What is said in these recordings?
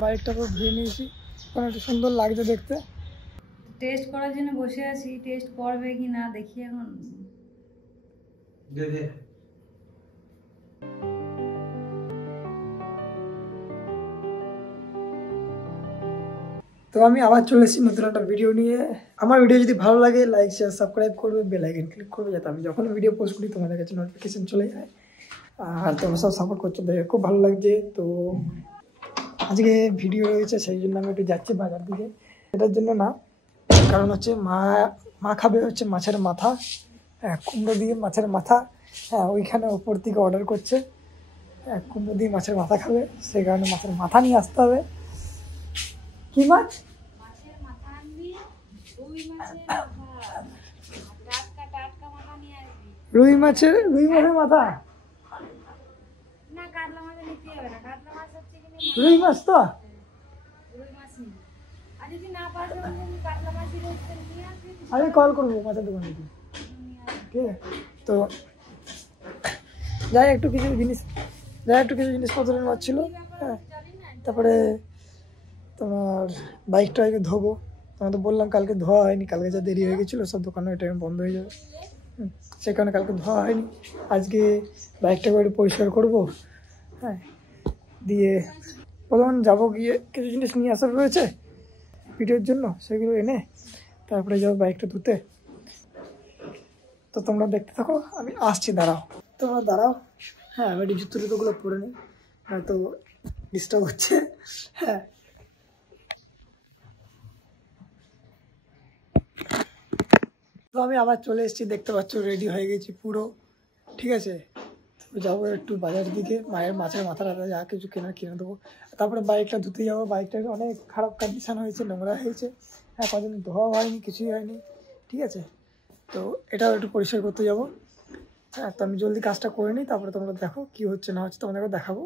বাইকটাকে ধুয়ে নিয়েছি, কারণ একটু সুন্দর লাগছে দেখতে। টেস্ট করার জন্য বসে আছি, টেস্ট করবে কি না দেখি এখন। তো আমি আবার চলে এসেছি নতুন একটা ভিডিও নিয়ে। আমার ভিডিও যদি ভালো লাগে লাইক শেয়ার সাবস্ক্রাইব করবে, বেল আইকন ক্লিক করবে, যাতে আমি যখন ভিডিও পোস্ট করি তোমাদের কাছে নোটিফিকেশন চলে যায়। আর তোমরা সব সাপোর্ট করছো, দেখে খুব ভালো লাগছে। তো আজকে ভিডিও রয়েছে, সেই জন্য আমি একটু যাচ্ছি বাজার দিকে। এটার জন্য না, কারণ হচ্ছে মা খাবে হচ্ছে মাছের মাথা, হ্যাঁ কুমড়ো দিয়ে মাছের মাথা। হ্যাঁ ওইখানে ওপর থেকে অর্ডার করছে, হ্যাঁ কুমড়ো দিয়ে মাছের মাথা খাবে, সেই কারণে মাছের মাথা নিয়ে আসতে হবে। কি মাছ? রুই মাছের মাথা। রুই মাছ তো আমি কল করবো মাছের দোকানে, ঠিক আছে? তো যাই একটু কিছু জিনিসপত্র নেওয়ার ছিল। হ্যাঁ তারপরে তোমার বাইকটা আগে ধোবো। তোমার তো বললাম কালকে ধোয়া হয়নি, কালকে যা দেরি হয়ে গেছিলো, সব দোকানে ওই টাইমে বন্ধ হয়ে যাবে, সে কারণে কালকে ধোয়া হয়নি। আজকে বাইকটাকে একটু পরিষ্কার করবো। হ্যাঁ দিয়ে প্রথম যাবো, গিয়ে কিছু জিনিস নিয়ে আসার রয়েছে ভিডিওর জন্য, সেগুলো এনে তারপরে যাবো বাইকটা ধুতে। তো তোমরা দেখতে থাকো, আমি আসছি, তোমরা দাঁড়াও। হ্যাঁ আমি একটু জুতোগুলো পরে নিই, হয়তো ডিস্টার্ব হচ্ছে। হ্যাঁ তো আমি আবার চলে এসেছি, দেখতে পাচ্ছ রেডি হয়ে গেছি পুরো, ঠিক আছে? তো যাবো একটু বাজার দিকে, মায়ের মাছের মাথা টাথা যা কিছু কিনে দেবো। তারপরে বাইকটা ধুতে যাবো। বাইকটা অনেক খারাপ কন্ডিশন হয়েছে, নোংরা হয়েছে। হ্যাঁ কদিন ধোয়া হয়নি, কিছুই হয়নি, ঠিক আছে? তো এটাও একটু পরিষ্কার করতে যাবো। হ্যাঁ তো আমি জলদি কাজটা করে নিই, তারপরে তোমরা দেখো কি হচ্ছে না হচ্ছে, তোমাদেরকে দেখাবো।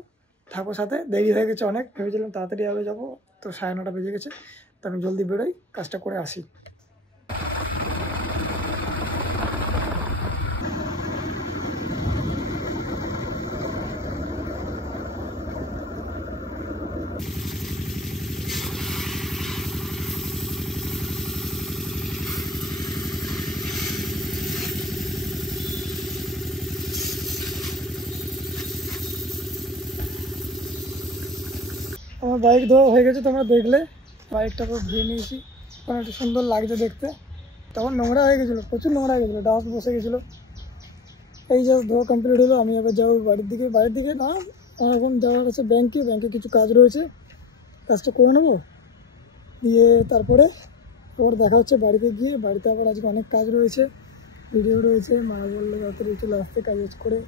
থাকো সাথে, দেরি হয়ে গেছে অনেক, ভেবেছিলাম তাড়াতাড়ি আগে যাবো, তো 9:30 বেজে গেছে। তো আমি জলদি বেরোই, কাজটা করে আসি। আমার বাইক ধোয়া হয়ে গেছে, তোমরা দেখলে। বাইকটাকে ধুয়ে নিয়েছি, কারণ একটু সুন্দর লাগছে দেখতে। তখন নোংরা হয়ে গেছিলো, প্রচুর নোংরা হয়ে গেছিলো, ডাস্ট বসে গেছিলো। এই জাস্ট ধোয়া কমপ্লিট হলো, আমি এবার যাবো বাড়ির দিকে না, এখন যাওয়ার আছে ব্যাংকে কিছু কাজ রয়েছে, কাজটা করে নেবো। দিয়ে তারপরে ওর দেখা হচ্ছে বাড়িতে গিয়ে। বাড়িতে আবার আজকে অনেক কাজ রয়েছে, ভিডিও রয়েছে। মা বললো তাড়াতাড়ি চলে আসতে, কাজ করে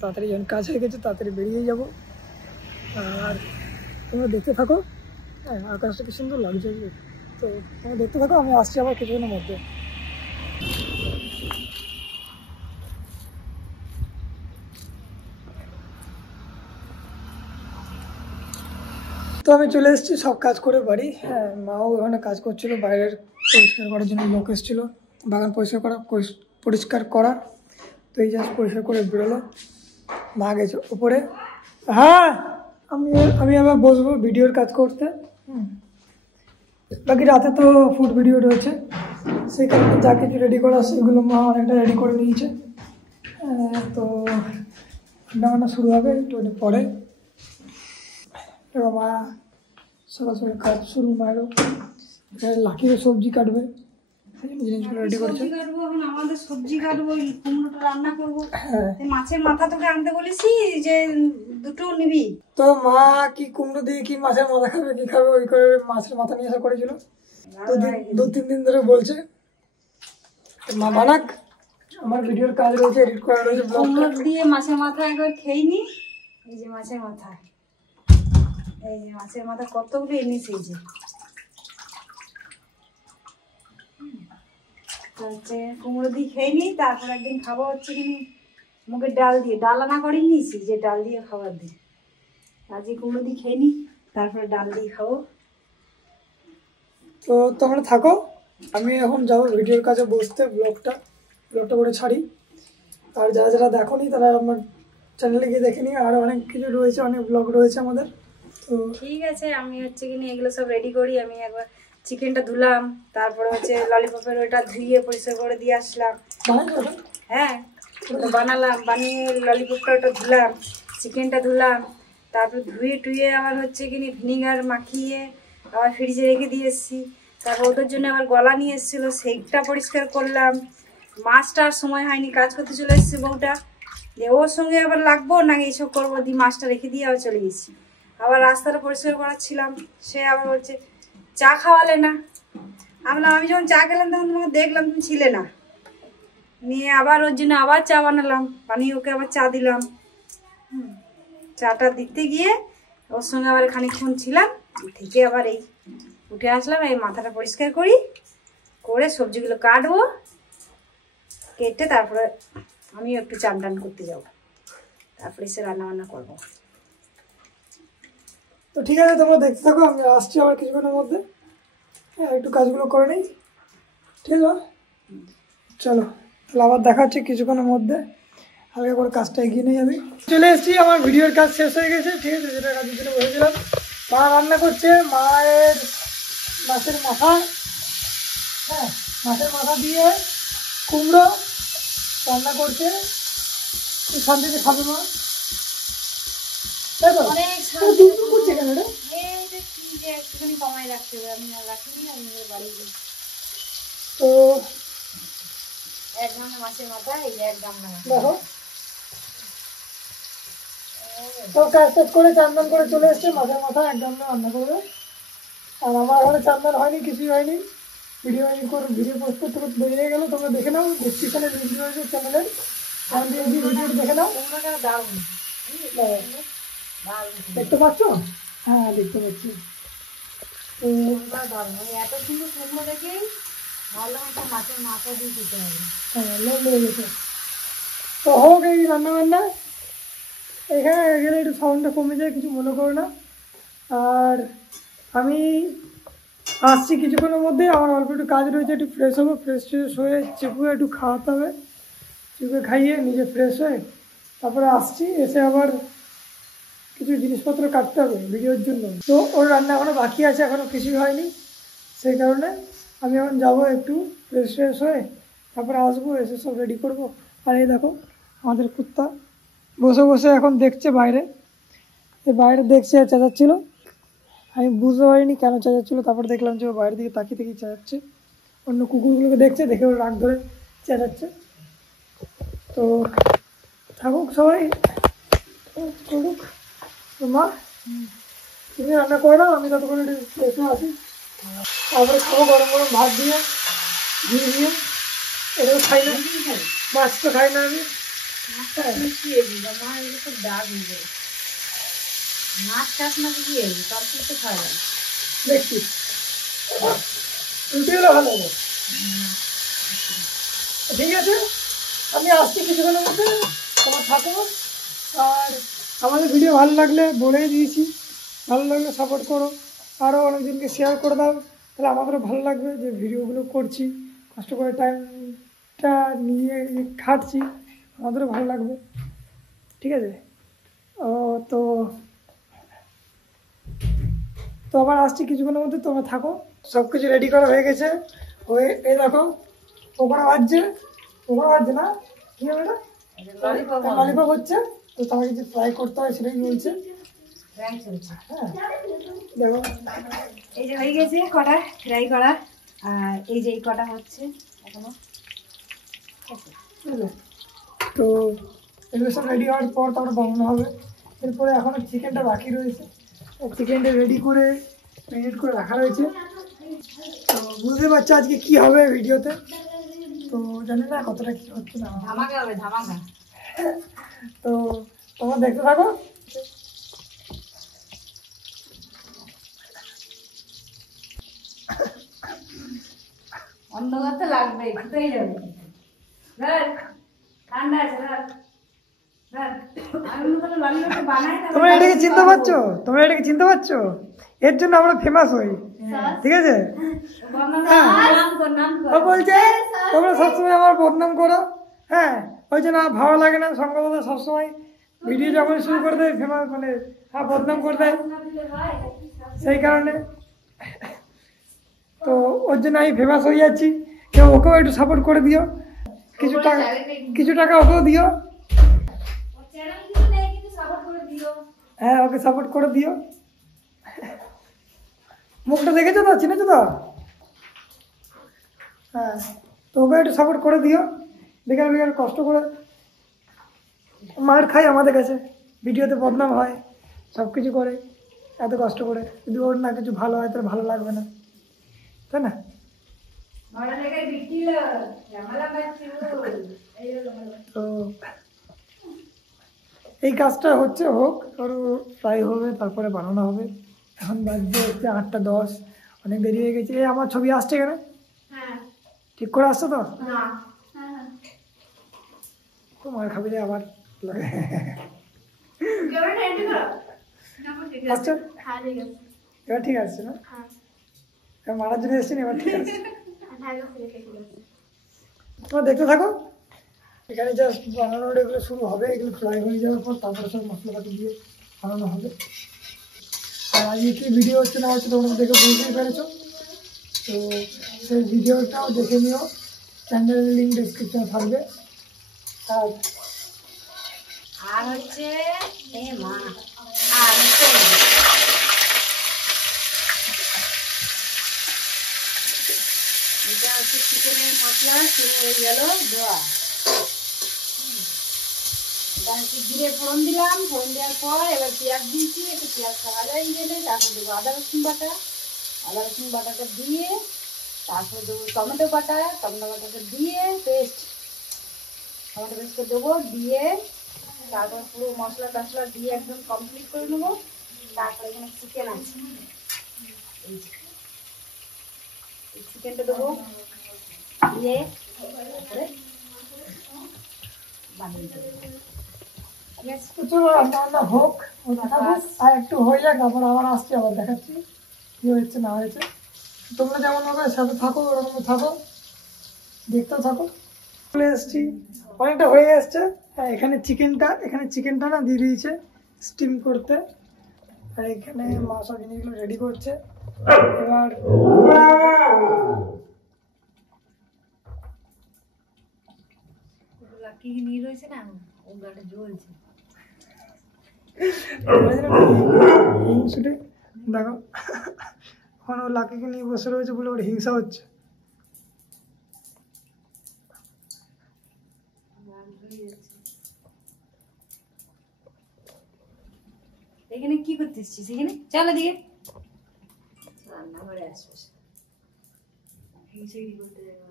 তাড়াতাড়ি যখন কাজ হয়ে গেছে তাড়াতাড়ি বেরিয়ে যাবো। আর তোমরা দেখতে থাকো, হ্যাঁ আকাশটা কি সুন্দর লাগছে। তো তোমরা দেখতে থাকো, আমি আসছি আবার কিছুক্ষণের মধ্যে। তো আমি চলে এসেছি সব কাজ করে বাড়ি। হ্যাঁ মাও ওখানে কাজ করছিল, বাইরের পরিষ্কার করার জন্য লোক এসেছিলো, বাগান পরিষ্কার করা। তো এই জাস্ট পরিষ্কার করে বেরোলো, মা গেছে উপরে। হ্যাঁ আমি আবার বসবো ভিডিওর কাজ করতে। বাকি রাতে তো ফুড ভিডিও রয়েছে, সেই কারণে যা কিছু রেডি করা সেগুলো মা অনেকটা রেডি করে নিয়েছে। তো রান্নাবান্না শুরু হবে একটু পরে। এবার মা সরাসরি কাজ শুরু, মায়েরও লাকিরও সবজি কাটবে, জিনিসগুলো রেডি করছে। আমাদের সবজি কাটবো, কুমড়োটা রান্না করবো। মাছের মাথা তোকে আনতে বলেছি যে দুটো নিবি। তো মা কি কুমড়ো দিয়ে কি মাছের মাথা খাবে, কি খাবে, ওই করে মাছের মাথা নিয়ে আসা করেছিল। 2-3 দিন ধরে বলছে মা বানাক, আমার ভিডিওর কাজ রয়েছে, এডিট করা রয়েছে। কুমড়ো দিয়ে মাছের মাথা একবার খেয়ে নি। এই যে মাছের মাথা, এই যে মাছের মাথা কতগুলো এনেছি। এই যে কুমড়ো দিয়ে খেয়ে নি, তারপর একদিন খাবো হচ্ছে কি মুগের ডাল দিয়ে, ডাল রান্না করে নিয়েছি, যে ডাল দিয়ে খাবার দিই। আজকে কুমড়ো দিয়ে খেয়ে নি, তারপরে ডাল দিয়ে খাবো। তো তোমরা থাকো, আমি এখন যাবো ভিডিওর কাছে বসতে, ব্লগটা করে ছাড়ি। আর যারা দেখো নি তারা আমার চ্যানেলে গিয়ে দেখে নি, আর অনেক কিছু রয়েছে, অনেক ব্লগ রয়েছে আমাদের। তো ঠিক আছে, আমি হচ্ছে কি এগুলো সব রেডি করি। আমি একবার চিকেনটা ধুলাম, তারপরে হচ্ছে ললিপপের ওইটা ধুয়ে পরিষ্কার করে দিয়ে আসলাম। হ্যাঁ, ওটা বানালাম, বানিয়ে ললিপপটা ওটা ধুলাম, চিকেনটা ধুলাম, তারপর ধুয়ে টুয়ে আবার হচ্ছে কি ভিনিগার মাখিয়ে আবার ফ্রিজে রেখে দিয়ে এসেছি। তারপর ওদের জন্য আবার গলা নিয়ে এসেছিলো, সেইটা পরিষ্কার করলাম। মাছটা আর সময় হয়নি, কাজ করতে চলে এসেছে বউটা, যে ওর সঙ্গে আবার লাগবো না এইসব করবো, দিয়ে মাছটা রেখে দিয়ে আবার চলে গেছি। আবার রাস্তাটা পরিষ্কার করাচ্ছিলাম, সে আবার বলছে চা খাওয়ালে না। আমি যখন চা খেলাম তখন তোমাকে দেখলাম, তুমি ছিলে না। নিয়ে আবার ওর জন্য আবার চা বানালাম, বানিয়ে ওকে আবার চা দিলাম। চাটা দিতে গিয়ে ওর সঙ্গে আবার খানিকক্ষণ ছিলাম, থেকে আবার এই উঠে আসলাম। এই মাথাটা পরিষ্কার করি, করে সবজিগুলো কাটবো, কেটে তারপরে আমিও একটু চান টান করতে যাবো, তারপরে এসে রান্না বান্না করবো। তো ঠিক আছে, তোমরা দেখতে থাকো, আমি আসছি আবার কিছুক্ষণের মধ্যে। হ্যাঁ, একটু কাজগুলো করে নিই, ঠিক আছে? চলো তাহলে আবার দেখা হচ্ছে কিছুক্ষণের মধ্যে। হালকা করে কাজটা এগিয়ে নিয়ে যাবি। চলে এসেছি, আমার ভিডিওর কাজ শেষ হয়ে গেছে, ঠিক আছে? যেটা কাজের জন্য বসেছিলাম, মা রান্না করছে। মায়ের মাছের মাথা, হ্যাঁ মাছের মাথা দিয়ে কুমড়ো রান্না করছে। তুই শান্তিতে খাবে মা, তাই তো? করছে কেন রে? একটুখানি কমায় রাখতে হবে, আমি আর রাখিনি, আমি বাড়ি দিই। তো 1 গামলা মাছের মাথা, এই 1 গামলা দেখো, তো কাজ টাজ করে চান্দন করে চলে এসছে, মাছের মাথা 1 গামলা রান্না করবে। আর আমার ঘরে চান্দন হয়নি, কিছুই হয়নি, ভিডিও ভিডিও পোস্ট করতে করতে বেরিয়ে গেলো। তোমরা দেখে নাও, ডিসক্রিপশনে লিঙ্ক রয়েছে চ্যানেলের, ভিডিও দেখে নাও। দারুণ দেখতে পাচ্ছ? হ্যাঁ দেখতে পাচ্ছি। তো এত সুন্দর কুমড়ো দেখেই ভাবলাম একটা মাছের মাথা দিয়ে দিতে হবে। হ্যাঁ লোক লেগে গেছে। তো হোক এই রান্না বান্না, এখানে গেলে একটু সাউন্ডটা কমে যায়, কিছু মনে করো না। আর আমি আসছি কিছুক্ষণের মধ্যে, আমার অল্প একটু কাজ রয়েছে, একটু ফ্রেশ হবো। ফ্রেশ ট্রেশ হয়ে চিকুকে একটু খাওয়াতে হবে, চিকুকে খাইয়ে নিজে ফ্রেশ হয়ে তারপরে আসছি। এসে আবার কিছু জিনিসপত্র কাটতে হবে ভিডিওর জন্য। তো ওর রান্না এখনও বাকি আছে, এখনও কিছুই হয়নি, সেই কারণে আমি এখন যাবো একটু ফ্রেশ ফ্রেশ হয়ে, তারপরে আসবো, এসে সব রেডি করবো। আর এই দেখো আমাদের কুত্তা বসে বসে এখন দেখছে বাইরে, বাইরে দেখছে আর চেঁচাচ্ছিল। আমি বুঝতে পারিনি কেন চেঁচাচ্ছিল, তারপর দেখলাম যে ও বাইরের দিকে তাকিয়ে তাকিয়ে চেঁচাচ্ছে, অন্য কুকুরগুলোকে দেখছে, দেখে ওর রাগ ধরে চেঁচাচ্ছে। তো থাকুক সবাই, করুক। তো মা তুমি রান্না করে নাও, আমি ততক্ষণ একটু এসে আসি, তারপরে খাবো গরম গরম ভাত দিয়ে ঘি দিয়ে। এটাও খাই না, মাছ তো খাই না আমি। মাছ চাষ না দিয়ে সব কিছু খাওয়া যায়, দেখছি রুটি হলে ভালো হবে। ঠিক আছে, আমি আসছি কিছুক্ষণের মধ্যে, তোমার থাকো। আর আমাদের ভিডিও ভালো লাগলে বলেই দিয়েছি, ভালো লাগলে সাপোর্ট করো, আরও অনেকজনকে শেয়ার করে দাও, তাহলে আমাদেরও ভালো লাগবে যে ভিডিওগুলো করছি, কষ্ট করে টাইমটা নিয়ে খাটছি, আমাদেরও ভালো লাগবে, ঠিক আছে? তো তো আবার আসছি কিছুক্ষণের মধ্যে, তোমরা থাকো। সব কিছু রেডি করা হয়ে গেছে, হয়ে এই দেখো পকোড়া ভাজছে না, কি হবে এটা? ললিপপ হচ্ছে। তো তাকে কিছু ফ্রাই করতে হয় সেটাই বলছে। ফ্রাই চলছে। হ্যাঁ দেখো, এই যে হয়ে গেছে কটা ফ্রাই করা, আর এই যে এই কটা হচ্ছে এখনো। বুঝলে? তো এগুলো সব রেডি হওয়ার পর তারপরে বানানো হবে। এরপরে এখনো চিকেনটা বাকি রয়েছে, চিকেনটা রেডি করে ম্যারিনেট করে রাখা রয়েছে। তো বুঝতে পারছো আজকে কি হবে ভিডিওতে, তো জানি না কতটা কি হচ্ছে না। ধামাকা হবে, ধামাকা। তো তোমরা দেখতে থাকো। অন্ধকার তো লাগবে, ফুটেই যাবে। ঠান্ডা আছে, তোমরা এটাকে চিনতে পারছো? এর জন্য আমরা ফেমাস হই, ঠিক আছে? ও বলছে তোমরা সবসময় আমার বদনাম করো, হ্যাঁ ওই জন্য আমার ভালো লাগে না। সঙ্গদাদা সবসময় ভিডিও যখন শুরু করে দেয় ফেমাস মানে হ্যাঁ বদনাম করে দেয়, সেই কারণে তো ওর জন্য আমি ফেমাস হয়ে যাচ্ছি। কেউ ওকেও একটু সাপোর্ট করে দিও, কিছু টাকা ওকেও দিও। হ্যাঁ ওকে সাপোর্ট করে দিও। মুখটা দেখেছো তো, চিনেছো তো? হ্যাঁ তো ওকে একটু সাপোর্ট করে দিও। বিকাল বিকাল কষ্ট করে মার খাই আমাদের কাছে, ভিডিওতে বদনাম হয়, সব কিছু করে এত কষ্ট করে, যদি ওর না কিছু ভালো হয় তাহলে ভালো লাগবে না, তাই না? তো এই কাজটা হচ্ছে হোক, আরো ফ্রাই হবে তারপরে বানানো হবে। এখন বাজছে হচ্ছে 8:10, অনেক দেরি হয়ে গেছে। এই আমার ছবি আসছে এখানে ঠিক করে আসছে তো? তোমার খাবি রে আবার আসছে এবার ঠিক আছে না? এবার মারার জন্য এসছি না, এবার ঠিক আছে। তোমরা দেখতে থাকো, এখানে জাস্ট বানানোর এগুলো শুরু হবে, এগুলো ফ্রাই হয়ে যাওয়ার পর তারপরে সব মশলাপাতি দিয়ে বানানো হবে। আর আজকে কি ভিডিও হচ্ছে না হচ্ছে তোমরা দেখে বুঝতেই পেরেছো, তো সেই ভিডিওটাও দেখে নিও, চ্যানেলের লিঙ্ক ডেসক্রিপশনে থাকবে। আর হচ্ছে আর হচ্ছে এটা হচ্ছে চিকেনের মশলা শুরু হয়ে গেল দেওয়া। জিরে ফোড়ন দিলাম, ফোড়ন দেওয়ার পর এবার পেঁয়াজ দিয়েছি, একটু পেঁয়াজটা ভাজা হয়ে গেলে তারপর দেবো আদা রসুন বাটাটা দিয়ে তারপর দেবো টমেটো বাটাটা দিয়ে টমেটো পেস্টটা দেবো, দিয়ে তারপর পুরো মশলা টশলা দিয়ে একদম কমপ্লিট করে নেবো। তারপর এখানে চিকেন আছে, এই চিকেনটা দেবো, দিয়ে তারপরে বানিয়ে দেবো। রান্না হোক, আর একটু হয়ে যাক, তারপর আবার আসছি, আবার দেখাচ্ছি কি হয়েছে না হয়েছে। তোমরা যেমন হবে সাথে থাকো, ওরকম থাকো, দেখতেও থাকো। চলে এসছি, অনেকটা হয়ে এসছে। হ্যাঁ এখানে চিকেনটা না দিয়ে দিয়েছে স্টিম করতে, আর এখানে মা সব জিনিসগুলো রেডি করছে। এবার লাকি নিয়ে রয়েছে না, ও গাড়ি জ্বলছে। দেখো এখন ও লাকিকে নিয়ে বসে রয়েছে বলে ওর হিংসা হচ্ছে। এখানে কি করতে এসছিস? এখানে চলো দিকে রান্নাঘরে আসবে, হিংসে কি করতে যাবে?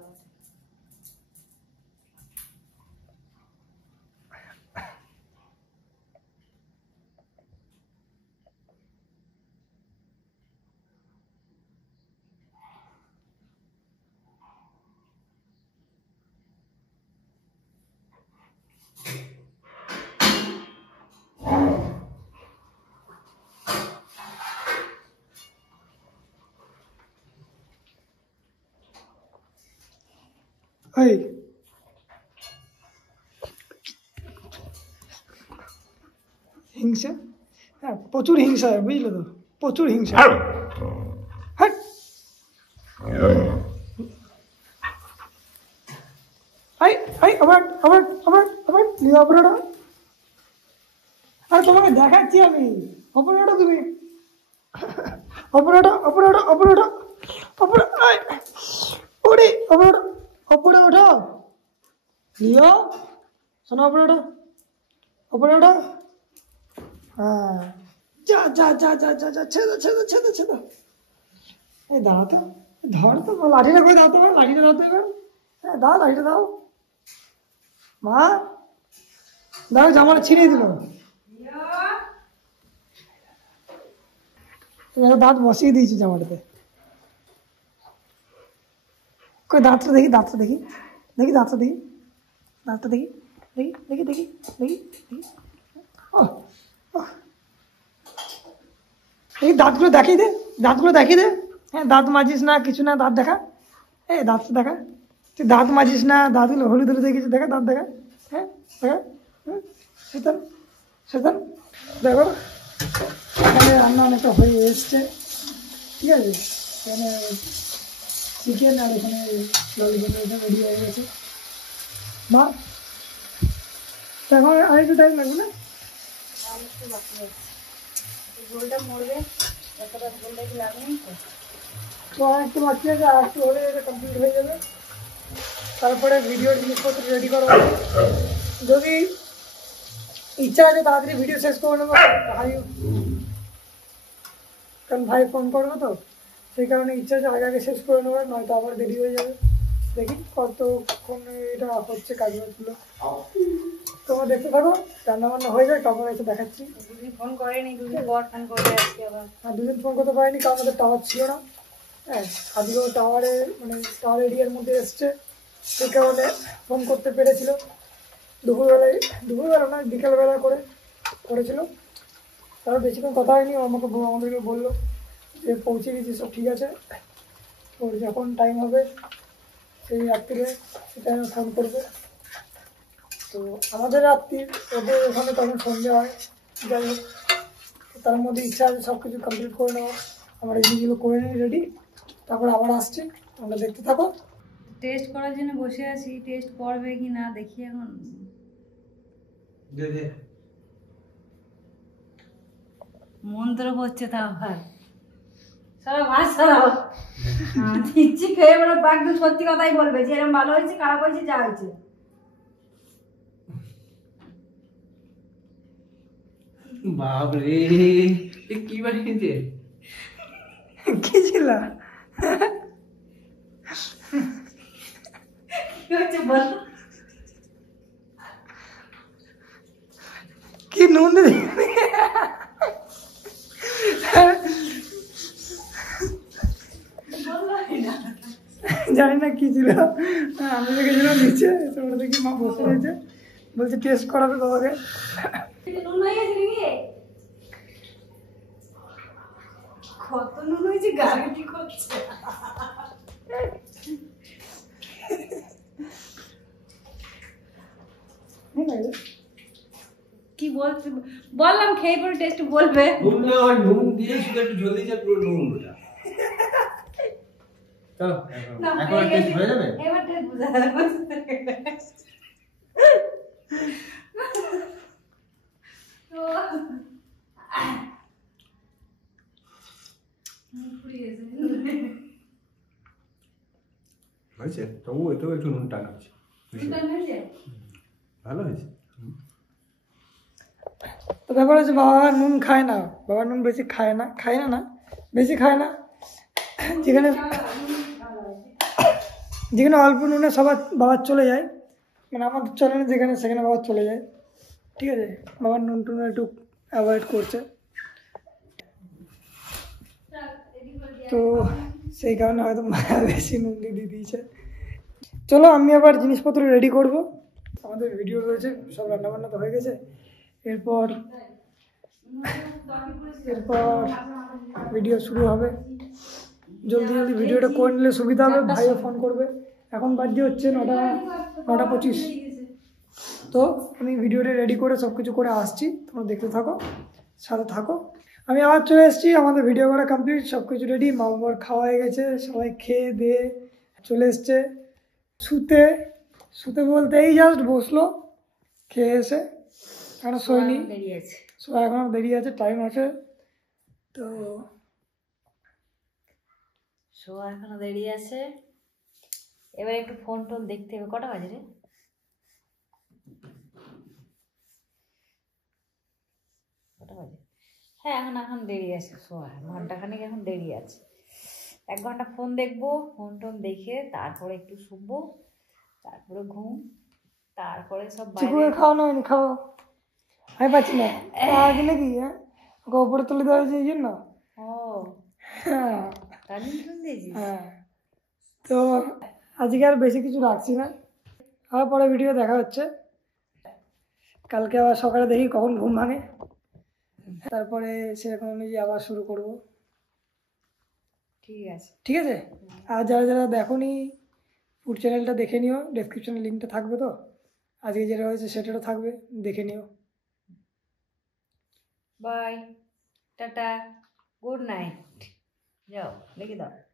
এই হিংসা, হ্যাঁ প্রচুর হিংসা হয়, বুঝলে তো, প্রচুর হিংসা। হ্যাঁ আরে তোমাকে দেখাচ্ছি আমি, অপরে ওটা তুমি ওপরে ওঠো লিও, শোনো ওপরে ওঠো। হ্যাঁ যা যা যা যা যা যা ছেদো। এই দাও তো, ধর তো, লাঠিটা করে দাও তো, লাঠিটা দাও তো এবার। হ্যাঁ দাও, লাঠিটা দাও মা, দাও, জামাটা ছিঁড়ে দিল। দাঁত বসিয়ে দিয়েছি জামাটাতে। কই দাঁতটা দেখি, এই দাঁতগুলো দেখিয়ে দে, হ্যাঁ দাঁত মাজিস না কিছু না, দাঁত দেখা, এই দাঁতটা দেখা, তুই দাঁত মাজিস না, দাঁতগুলো হলুদ দেখেছিস, দেখা দাঁত দেখা, হ্যাঁ দেখা, সেটা দেখো এখানে রান্না অনেকটা হয়ে এসছে, ঠিক আছে। এখানে চিকেন আর এখানে ললিপপ রেডি হয়ে গেছে। মা এখন আর একটু টাইম লাগবে না? ঝোলটা মরবে, যতটা ঝোল দেখে লাভ নেই তো। তো আর একটু বাকি আছে, আর একটু হলে এটা কমপ্লিট হয়ে যাবে। তারপরে ভিডিওর জিনিসপত্র রেডি করবো। যদি ইচ্ছা আছে তাড়াতাড়ি ভিডিও শেষ করে নেবো, ভাই কারণ ভাই ফোন করবো তো, সেই কারণে ইচ্ছা আছে আগে আগে শেষ করে নেবো, নয়তো আবার দেরি হয়ে যাবে। দেখি কতক্ষণ এটা হচ্ছে কাজবাজগুলো, তোমরা দেখতে থাকো। রান্না বান্না হয়ে যায় তারপরে এসে দেখাচ্ছি। দুদিন ফোন করেনি, দুদিন পর ফোন করবে আজকে আবার। আর দুদিন ফোন করতে পারিনি কারণ আমাদের টাওয়ার ছিল না। হ্যাঁ, আজকেও টাওয়ারে মানে টাওয়ার এরিয়ার মধ্যে এসছে, সেই কারণে ফোন করতে পেরেছিল। দুপুরবেলা না বিকেলবেলা করেছিল। তারপর বেশিক্ষণ কথা হয়নি, আমাদেরকে বললো যে পৌঁছে গেছি, সব ঠিক আছে, ওর যখন টাইম হবে সেই রাত্রিরে সে টাইমে ফোন করবে। তো আমাদের রাত্রি, ওদের ওখানে তখন সন্ধে হয়। যাই হোক, তার মধ্যে ইচ্ছা আছে সব কিছু কমপ্লিট করে নেওয়া। আমরা এই জিনিসগুলো করে নিই রেডি, তারপর আবার আসছি, তোমরা দেখতে থাকো। টেস্ট করার জন্য বসে আছি, টেস্ট করবে কি না দেখি এখন। মন্ত্র হচ্ছে তা ভাই, সারা মাস সারাও দিচ্ছি খেয়ে বলো, একদম সত্যি কথাই বলবে যে এরকম ভালো হয়েছে, খারাপ হয়েছে, যা হয়েছে। বাপরে কি বানিয়েছে? কি ছিল কি হচ্ছে বল? কি নুন জানি না কি ছিল। আমি দেখেছিলাম নিচে, তোমরা দেখি মা বসে রয়েছে, বলছে টেস্ট করাবে বাবাকে। নুন হয়ে গেছে নাকি? কত নুন হয়েছে, গাড়ি করছে। কি বলছে বললাম, খেয়ে পরে টেস্ট বলবে। নুন দিয়ে শুধু একটু ঝোল দিয়েছে, পুরো নুন ওটা। এখন টেস্ট হয়ে যাবে। এবার টেস্ট বুঝা যাবে। হয়েছে, তবু এতেও একটু নুন টান হচ্ছে, ভালো হয়েছে। তো ব্যাপার হচ্ছে বাবা নুন খায় না, বাবা নুন বেশি খায় না, বেশি খায় না। যেখানে অল্প নুনে সবার বাবার চলে যায়, মানে আমাদের চলে না যেখানে, সেখানে বাবার চলে যায়, ঠিক আছে। বাবার নুন টুন একটু অ্যাভয়েড করছে, তো সেই কারণে হয়তো মায়া বেশি নুন দিয়ে দিয়েছে। চলো আমি আবার জিনিসপত্র রেডি করব, আমাদের ভিডিও রয়েছে, সব রান্নাবান্না তো হয়ে গেছে। এরপর ভিডিও শুরু হবে। জলদি ভিডিওটা করে নিলে সুবিধা হবে, ভাইও ফোন করবে। এখন বাজে হচ্ছে 9:25। তো আমি ভিডিওটা রেডি করে সব কিছু করে আসছি, তোমরা দেখতে থাকো, সাথে থাকো। আমি আবার চলে এসেছি, আমাদের ভিডিও করা কমপ্লিট, সব কিছু রেডি। মা বাবার খাওয়া হয়ে গেছে, সবাই খেয়ে দিয়ে চলে এসছে শুতে বলতে এই জাস্ট বসলো খেয়ে এসে, এখনো শোয়নি, এখনো দেরি আছে, টাইম আছে। তো এখনো দেরি আছে, এবার একটু ফোন টোন দেখতে হবে। কটা বাজে রে? কটা বাজে? হ্যাঁ, এখন দেরি আছে, ঘন্টাখানেক এখন দেরি আছে। 1 ঘন্টা ফোন দেখবো, ফোন টোন দেখে তারপরে একটু শুবো, তারপরে ঘুম, তারপরে সব চিকুকে খাওয়ানো হয়নি, খাওয়া আমি পাচ্ছি না আগে নাকি, হ্যাঁ ওকে ওপরে তুলে দেওয়া হয়েছে এই জন্য। হ্যাঁ, তো আজকে আর বেশি কিছু রাখছি না, আবার পরে ভিডিও দেখা হচ্ছে। কালকে আবার সকালে দেখি কখন ঘুম ভাঙে, তারপরে সেরকম অনুযায়ী আবার শুরু করব। ঠিক আছে। আর যারা যারা দেখোনি ফুড চ্যানেলটা দেখে নিও, ডেসক্রিপশনে লিঙ্কটা থাকবে, তো আজকে যেটা হয়েছে সেটাও থাকবে, দেখে নিও। Bye, tata, good night. যাও লিখে দাও।